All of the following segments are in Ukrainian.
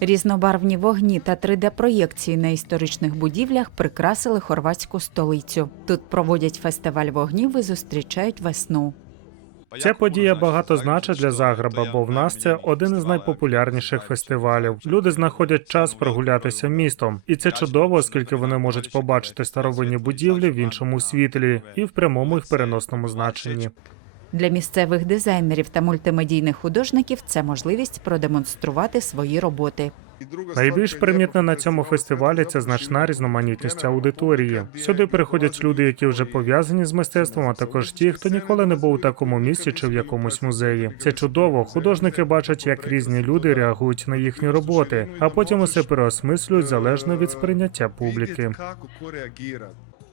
Різнобарвні вогні та 3D-проєкції на історичних будівлях прикрасили хорватську столицю. Тут проводять фестиваль вогнів і зустрічають весну. Ця подія багато значить для Загреба, бо в нас це один із найпопулярніших фестивалів. Люди знаходять час прогулятися містом, і це чудово, оскільки вони можуть побачити старовинні будівлі в іншому світлі і в прямому і в переносному значенні. Для місцевих дизайнерів та мультимедійних художників це можливість продемонструвати свої роботи. Найбільш примітне на цьому фестивалі це значна різноманітність аудиторії. Сюди приходять люди, які вже пов'язані з мистецтвом, а також ті, хто ніколи не був у такому місці чи в якомусь музеї. Це чудово. Художники бачать, як різні люди реагують на їхні роботи, а потім усе переосмислюють залежно від сприйняття публіки.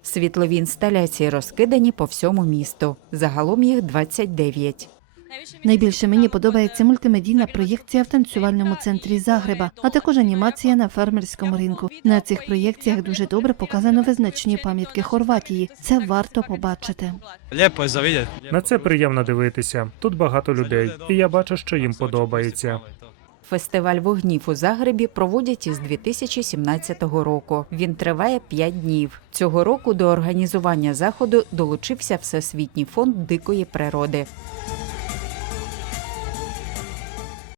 Світлові інсталяції розкидані по всьому місту. Загалом їх 29. Найбільше мені подобається мультимедійна проєкція в танцювальному центрі Загреба, а також анімація на фермерському ринку. На цих проєкціях дуже добре показано визначні пам'ятки Хорватії. Це варто побачити. На це приємно дивитися. Тут багато людей, і я бачу, що їм подобається. Фестиваль вогнів у Загребі проводять із 2017 року. Він триває 5 днів. Цього року до організування заходу долучився Всесвітній фонд дикої природи.